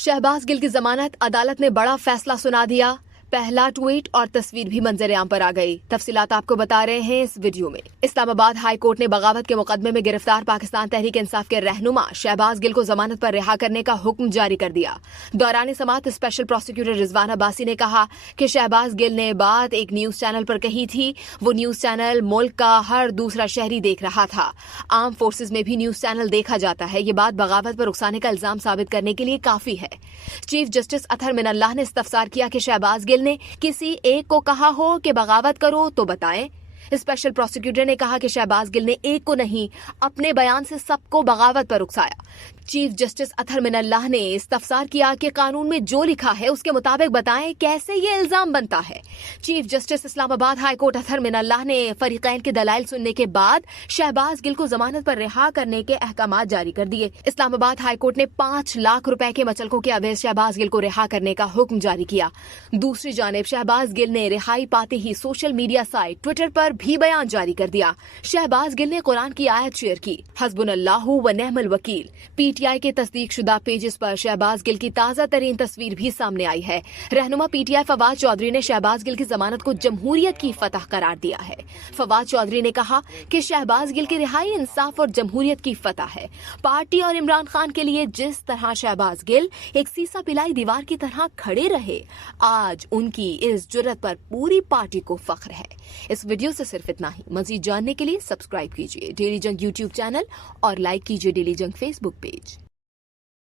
शहबाज गिल की जमानत अदालत ने बड़ा फैसला सुना दिया। पहला ट्वीट और तस्वीर भी मंजर आम पर आ गई। तफसीलात आपको बता रहे हैं इस वीडियो में। इस्लामाबाद हाई कोर्ट ने बगावत के मुकदमे में गिरफ्तार पाकिस्तान तहरीक इंसाफ के रहनुमा शहबाज गिल को जमानत पर रिहा करने का हुक्म जारी कर दिया। दौरान समाअत स्पेशल प्रोसिक्यूटर रिजवान अब्बासी ने कहा कि शहबाज गिल ने बात एक न्यूज चैनल पर कही थी। वो न्यूज चैनल मुल्क का हर दूसरा शहरी देख रहा था। आर्म फोर्सेज में भी न्यूज चैनल देखा जाता है। ये बात बगावत पर उकसाने का इल्जाम साबित करने के लिए काफी है। चीफ जस्टिस अतहर मिनल्लाह ने इस्तफसार किया कि शहबाज गिल ने किसी एक को कहा हो कि बगावत करो तो बताएं। स्पेशल प्रोसिक्यूटर ने कहा कि शहबाज गिल ने एक को नहीं, अपने बयान से सबको बगावत पर उकसाया। चीफ जस्टिस अतहर मिनल्लाह ने इस्तफसार किया कि कानून में जो लिखा है उसके मुताबिक बताएं, कैसे ये इल्जाम बनता है। Chief justice Islamabad high court Athar Minallah ने फरीकैन के दलाइल सुनने के बाद शहबाज गिल को जमानत पर रिहा करने के अहकाम जारी कर दिए। इस्लामाबाद हाई कोर्ट ने 5 लाख रुपए के मचलकों के अवैध शहबाज गिल को रिहा करने का हुक्म जारी किया। दूसरी जानिब शहबाज गिल ने रिहाई पाते ही सोशल मीडिया साइट ट्विटर पर भी बयान जारी कर दिया। शहबाज गिल ने कुरान की आयत शेयर की, हस्बुनल्लाहु व नेअमल वकील। पीटीआई के तस्दीक शुदा पेजेस पर शहबाज गिल की ताजा तरीन तस्वीर भी सामने आई है। रहनुमा पीटीआई फवाद चौधरी ने शहबाज गिल की जमानत को जमहूरियत की फतह करार दिया है। फवाद चौधरी ने कहा कि शहबाज गिल की रिहाई इंसाफ और जमहूरियत की फतह है। पार्टी और इमरान खान के लिए जिस तरह शहबाज गिल एक सीसा पिलाई दीवार की तरह खड़े रहे, आज उनकी इस जुर्रत पर पूरी पार्टी को फख्र है। इस वीडियो से सिर्फ इतना ही। मजीद जानने के लिए सब्सक्राइब कीजिए डेली जंग यूट्यूब चैनल और लाइक कीजिए डेली जंग फेसबुक पेज।